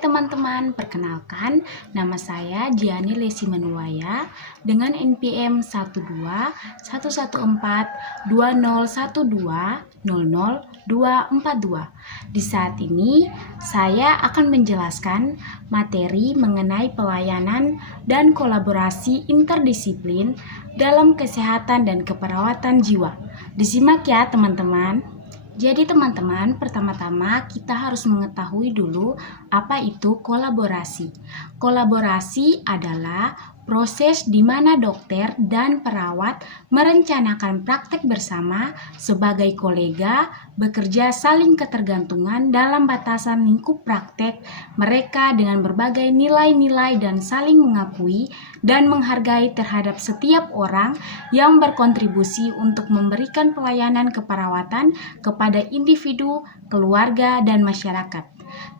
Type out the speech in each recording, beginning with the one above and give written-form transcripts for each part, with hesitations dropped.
teman-teman, perkenalkan nama saya Diani Lesi Manuwaya dengan NPM 121142012000242. Di saat ini saya akan menjelaskan materi mengenai pelayanan dan kolaborasi interdisiplin dalam kesehatan dan keperawatan jiwa. Disimak ya teman-teman. Jadi teman-teman, pertama-tama kita harus mengetahui dulu apa itu kolaborasi. Kolaborasi adalah proses di mana dokter dan perawat merencanakan praktek bersama sebagai kolega, bekerja saling ketergantungan dalam batasan lingkup praktek mereka dengan berbagai nilai-nilai dan saling mengakui dan menghargai terhadap setiap orang yang berkontribusi untuk memberikan pelayanan keperawatan kepada individu, keluarga, dan masyarakat.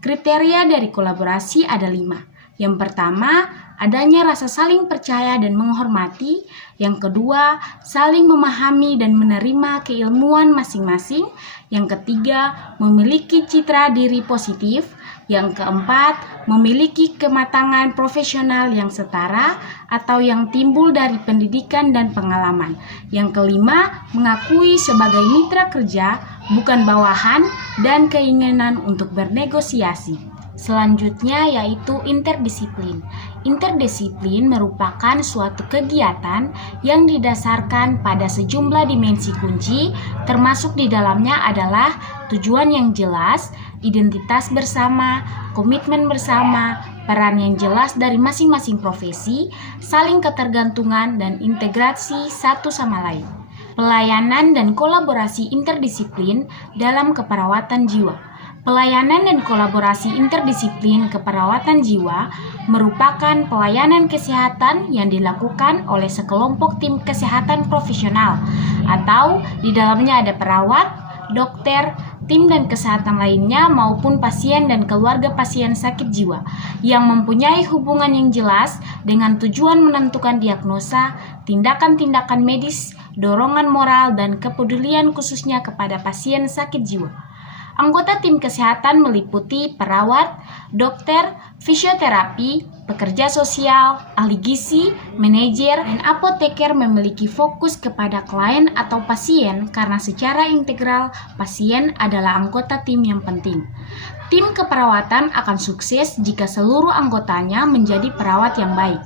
Kriteria dari kolaborasi ada 5. Yang pertama, adanya rasa saling percaya dan menghormati. Yang kedua, saling memahami dan menerima keilmuan masing-masing. Yang ketiga, memiliki citra diri positif. Yang keempat, memiliki kematangan profesional yang setara atau yang timbul dari pendidikan dan pengalaman. Yang kelima, mengakui sebagai mitra kerja, bukan bawahan, dan keinginan untuk bernegosiasi. Selanjutnya yaitu interdisiplin. Interdisiplin merupakan suatu kegiatan yang didasarkan pada sejumlah dimensi kunci, termasuk di dalamnya adalah tujuan yang jelas, identitas bersama, komitmen bersama, peran yang jelas dari masing-masing profesi, saling ketergantungan, dan integrasi satu sama lain. Pelayanan dan kolaborasi interdisiplin dalam keperawatan jiwa. Pelayanan dan kolaborasi interdisiplin keperawatan jiwa merupakan pelayanan kesehatan yang dilakukan oleh sekelompok tim kesehatan profesional atau di dalamnya ada perawat, dokter, tim dan kesehatan lainnya maupun pasien dan keluarga pasien sakit jiwa yang mempunyai hubungan yang jelas dengan tujuan menentukan diagnosa, tindakan-tindakan medis, dorongan moral, dan kepedulian khususnya kepada pasien sakit jiwa. Anggota tim kesehatan meliputi perawat, dokter, fisioterapi, pekerja sosial, ahli gizi, manajer, dan apoteker memiliki fokus kepada klien atau pasien karena secara integral pasien adalah anggota tim yang penting. Tim keperawatan akan sukses jika seluruh anggotanya menjadi perawat yang baik.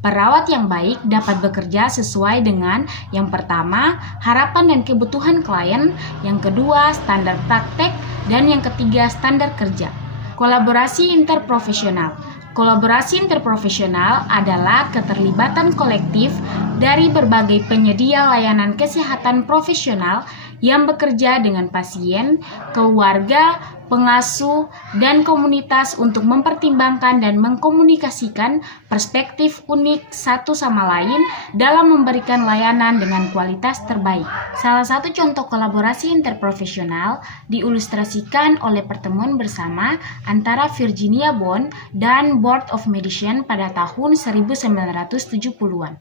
Perawat yang baik dapat bekerja sesuai dengan yang pertama, harapan dan kebutuhan klien, yang kedua, standar praktek, dan yang ketiga, standar kerja. Kolaborasi interprofesional. Kolaborasi interprofesional adalah keterlibatan kolektif dari berbagai penyedia layanan kesehatan profesional yang bekerja dengan pasien, keluarga, pengasuh, dan komunitas untuk mempertimbangkan dan mengkomunikasikan perspektif unik satu sama lain dalam memberikan layanan dengan kualitas terbaik. Salah satu contoh kolaborasi interprofesional diilustrasikan oleh pertemuan bersama antara Virginia Bond dan Board of Medicine pada tahun 1970-an.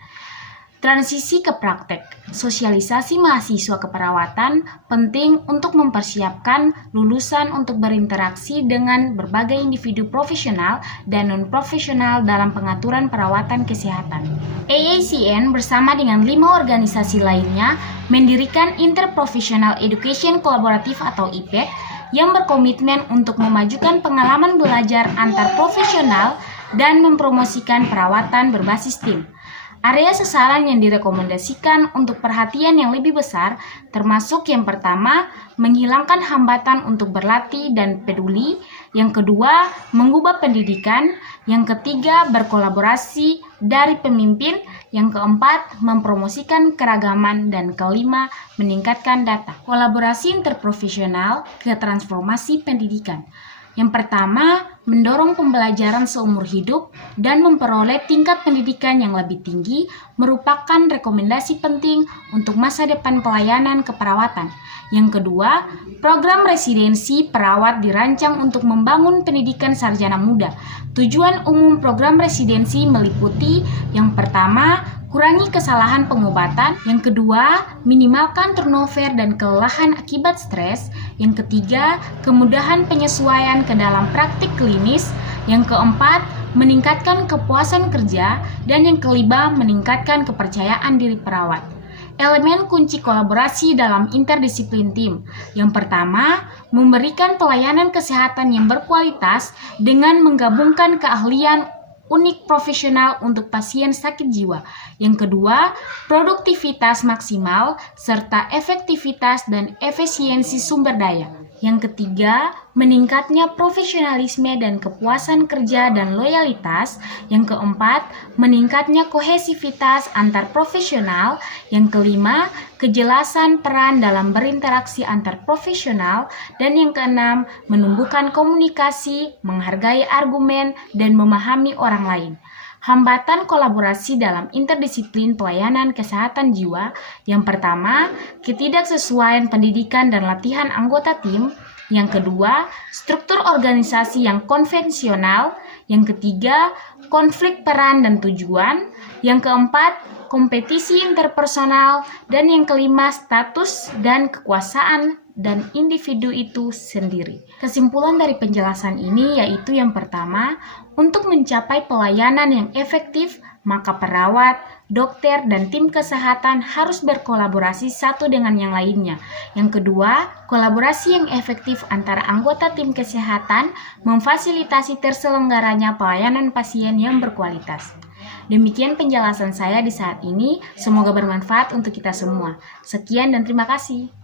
Transisi ke praktek. Sosialisasi mahasiswa keperawatan penting untuk mempersiapkan lulusan untuk berinteraksi dengan berbagai individu profesional dan non-profesional dalam pengaturan perawatan kesehatan. AACN bersama dengan 5 organisasi lainnya mendirikan Interprofessional Education Collaborative atau IPEC yang berkomitmen untuk memajukan pengalaman belajar antar profesional dan mempromosikan perawatan berbasis tim. Area sasaran yang direkomendasikan untuk perhatian yang lebih besar termasuk yang pertama, menghilangkan hambatan untuk berlatih dan peduli, yang kedua, mengubah pendidikan, yang ketiga, berkolaborasi dari pemimpin, yang keempat, mempromosikan keragaman, dan kelima, meningkatkan data. Kolaborasi interprofesional ke transformasi pendidikan. Yang pertama, mendorong pembelajaran seumur hidup dan memperoleh tingkat pendidikan yang lebih tinggi merupakan rekomendasi penting untuk masa depan pelayanan keperawatan. Yang kedua, program residensi perawat dirancang untuk membangun pendidikan sarjana muda. Tujuan umum program residensi meliputi yang pertama, kurangi kesalahan pengobatan, yang kedua, minimalkan turnover dan kelelahan akibat stres, yang ketiga, kemudahan penyesuaian ke dalam praktik klinis, klinis. Yang keempat, meningkatkan kepuasan kerja. Dan yang kelima, meningkatkan kepercayaan diri perawat. Elemen kunci kolaborasi dalam interdisiplin tim. Yang pertama, memberikan pelayanan kesehatan yang berkualitas dengan menggabungkan keahlian unik profesional untuk pasien sakit jiwa. Yang kedua, produktivitas maksimal serta efektivitas dan efisiensi sumber daya. Yang ketiga, meningkatnya profesionalisme dan kepuasan kerja dan loyalitas. Yang keempat, meningkatnya kohesivitas antar profesional. Yang kelima, kejelasan peran dalam berinteraksi antar profesional. Dan yang keenam, menumbuhkan komunikasi, menghargai argumen, dan memahami orang lain. Hambatan kolaborasi dalam interdisiplin pelayanan kesehatan jiwa. Yang pertama, ketidaksesuaian pendidikan dan latihan anggota tim. Yang kedua, struktur organisasi yang konvensional. Yang ketiga, konflik peran dan tujuan. Yang keempat, kompetisi interpersonal. Dan yang kelima, status dan kekuasaan dan individu itu sendiri. Kesimpulan dari penjelasan ini yaitu yang pertama, untuk mencapai pelayanan yang efektif, maka perawat, dokter, dan tim kesehatan harus berkolaborasi satu dengan yang lainnya. Yang kedua, kolaborasi yang efektif antara anggota tim kesehatan memfasilitasi terselenggaranya pelayanan pasien yang berkualitas. Demikian penjelasan saya di saat ini, semoga bermanfaat untuk kita semua. Sekian dan terima kasih.